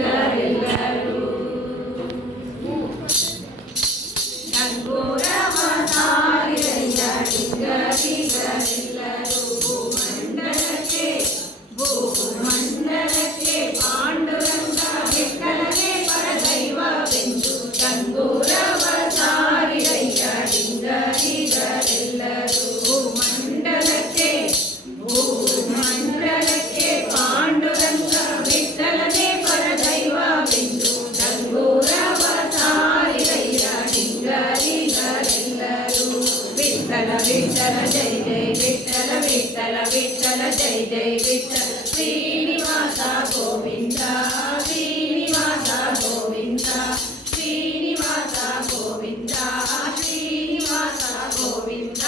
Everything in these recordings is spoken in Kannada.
ಗರಿಗರೆಲ್ಲರೂ ಡಂಗೂರವ ಸಾರಿರಯ್ಯ ಡಿಂಗರಿಗರೆಲ್ಲರೂ ಭೂಮಂಡಲಕ್ಕೆ ಪಾಂಡುರಂಗ ವಿಠಲನೇ ಪರದೈವವೆಂದು ಡಂಗೂರವ ಸಾರಿರಯ್ಯ ಡಿಂಗರಿಗರೆಲ್ಲರೂ ಭೂಮಂಡಲಕ್ಕೆ ಪಾಂಡುರಂಗ ವಿಠಲನೇ ಪರದೈವವೆಂದು ಡಂಗೂರವ ಸಾರಿರಯ್ಯ ಡಿಂಗರಿಗರೆಲ್ಲರೂ ವಿಠಲ ವಿಠಲ ಜೈ ಜೈ ವಿಠಲ ವಿಠಲ ವಿಠಲ ಜೈ ಜೈ ವಿಠಲ ಶ್ರೀನಿವಾಸ ಗೋವಿಂದ ಶ್ರೀನಿವಾಸ ಗೋವಿಂದ ಶ್ರೀನಿವಾಸ ಗೋವಿಂದ ಶ್ರೀನಿವಾಸ ಗೋವಿಂದ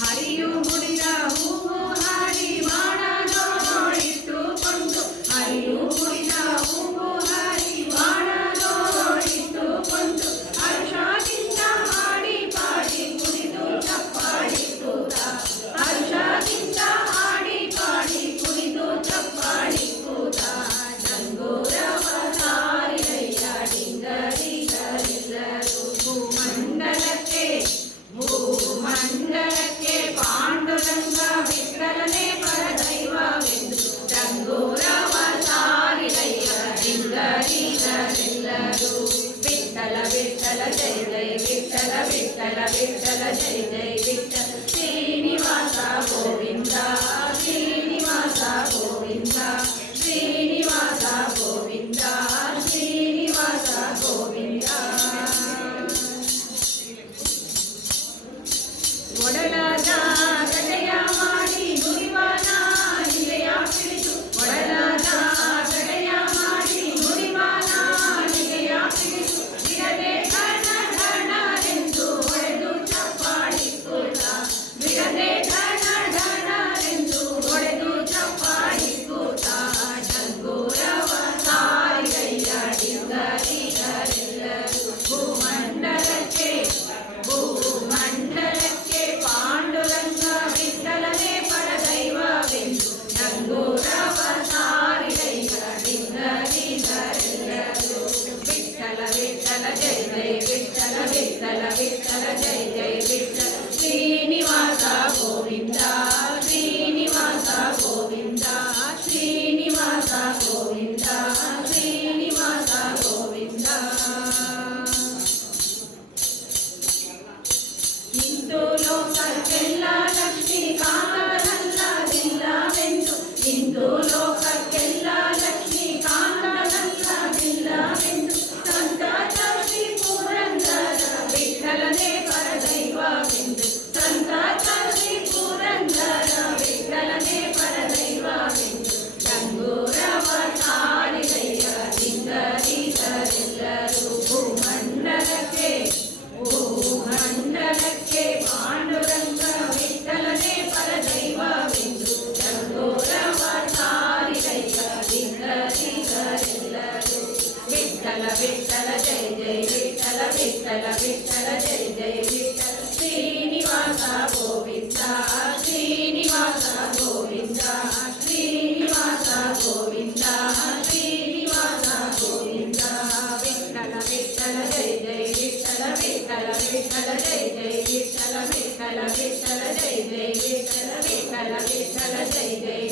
ಹರಿಯು ಮುಡಿದ ಹೂವು ಹಾರಿ ಬಾಣದೋಳಿಟ್ಟುಕೊಂಡು ಹರಿಯು ಮುಡಿದ ಹೂವು ಹಾರಿ ಬಾಣದೋಳಿಟ್ಟುಕೊಂಡು ಹರ್ಷದಿಂದ ಹಾಡಿ ಪಾಡಿ ಕುಣಿದು ಚಪ್ಪಾಡಿ ಕೂತ ಹರ್ಷದಿಂದ ಹಾಡಿ ಪಾಡಿ ಕುಣಿದು ಚಪ್ಪಾಡಿ ಕೂತ ಡಂಗೂರವ ಸಾರಿರಯ್ಯ ಡಿಂಗರಿಗರೆಲ್ಲರೂ ಭೂಮಂಡಲಕ್ಕೆ ಪಾಂಡುರಂಗ ವಿಠಲನೇ ಪರದೈವವೆಂದು ಡಂಗೂರವ ಸಾರಿರಯ್ಯ ಡಿಂಗರಿಗರೆಲ್ಲರೂ ವಿಠಲ ವಿಠಲ ಜೈ ಜೈ ವಿಠಲ ವಿಠಲ ವಿಠಲ ಜೈ ಜೈ ವಿಠಲ ಶ್ರೀನಿವಾಸ ಗೋವಿಂದ ಶ್ರೀನಿವಾಸ ಗೋವಿಂದ ಶ್ರೀನಿವಾಸ ಗೋವಿಂದ ಶ್ರೀನಿವಾಸ ಗೋವಿಂದ ಒಡಲಾದ ಗಡೆಯ ಮಾಡಿ ನುಡಿವನ ನಿಲೆಯ ಪಿಡಿದು ಒಡಲಾದ ಗಡೆಯ ಮಾಡಿ ನುಡಿವನ ನಿಲೆಯ ಪಿಡಿದು ಬಿಡದೆ ಘನ ಘನರೆಂದು ಹೊಡೆದು ಚಪ್ಪಾಡಿ ಕೂತ ಬಿಡದೆ ಘನ ಘನರೆಂದು ಹೊಡೆದು ಚಪ್ಪಾಡಿ ಕೂತ ಡಂಗೂರವ ಸಾರಿರಯ್ಯ ಡಿಂಗರಿಗರೆಲ್ಲರೂ ಭೂಮಂಡಲಕ್ಕೆ ಪಾಂಡುರಂಗ ವಿಠಲನೇ ಪರದೈವವೆಂದು ಡಂಗೂರವ ಸಾರಿರಯ್ಯ ಡಿಂಗರಿಗರೆಲ್ಲರೂ ವಿಠಲ ವಿಠಲ ಜೈ ಜೈ ವಿಠಲ ವಿಠಲ ವಿಠಲ ಜೈ ಜೈ ವಿಠಲ ಶ್ರೀನಿವಾಸ ಗೋವಿಂದ ಶ್ರೀನಿವಾಸ ಗೋವಿಂದ ಶ್ರೀನಿವಾಸ ಗೋವಿಂದ ಶ್ರೀನಿವಾಸ ಗೋವಿಂದ ಇಂದು ಲೋಕಕ್ಕೆಲ್ಲ ಲಕ್ಷ್ಮೀ ಕಾಂತನಲ್ಲದಿಲ್ಲವೆಂದು ಇಂದು ಲೋಕಕ್ಕೆಲ್ಲ ಲಕ್ಷ್ಮೀ ಕಾಂತನಲ್ಲದಿಲ್ಲವೆಂದು ಸಂತ ಶ್ರೀ ಪುರಂದರ ವಿಠಲನೇ ಪರದೈವವೆಂದು ಸಂತ ಶ್ರೀ ಪುರಂದರ ವಿಠಲನೇ ಪರದೈವವೆಂದು ಡಂಗೂರವ ಸಾರಿರಯ್ಯ ಡಿಂಗರಿಗರೆಲ್ಲರೂ ಭೂಮಂಡಲಕ್ಕೆ ಪಾಂಡುರಂಗ ವಿಠಲನೇ ಪರದೈವವೆಂದು ಡಂಗೂರವ ಸಾರಿರಯ್ಯ ಡಿಂಗರಿಗರೆಲ್ಲರೂ ವಿಠಲ ವಿಠಲ ಜೈ ಜೈ ವಿಠಲ ವಿಠಲ ವಿಠಲ ಜೈ ಜೈ ವಿಠಲ ಶ್ರೀನಿವಾಸ ಗೋವಿಂದ ಶ್ರೀನಿವಾಸ ಗೋವಿಂದ ಶ್ರೀನಿವಾಸ ಗೋವಿಂದ ಶ್ರೀನಿವಾಸ ಗೋವಿಂದ ವಿಠಲ ವಿಠಲ ಜೈ ಜೈ ವಿಠಲ ವಿಠಲ ವಿಠಲ ಜೈ ಜೈ ವಿಠಲ ವಿಠಲ ವಿಠಲ ಜೈ ಜೈ ವಿಠಲ ವಿಠಲ ವಿಠಲ ಜೈ ಜೈ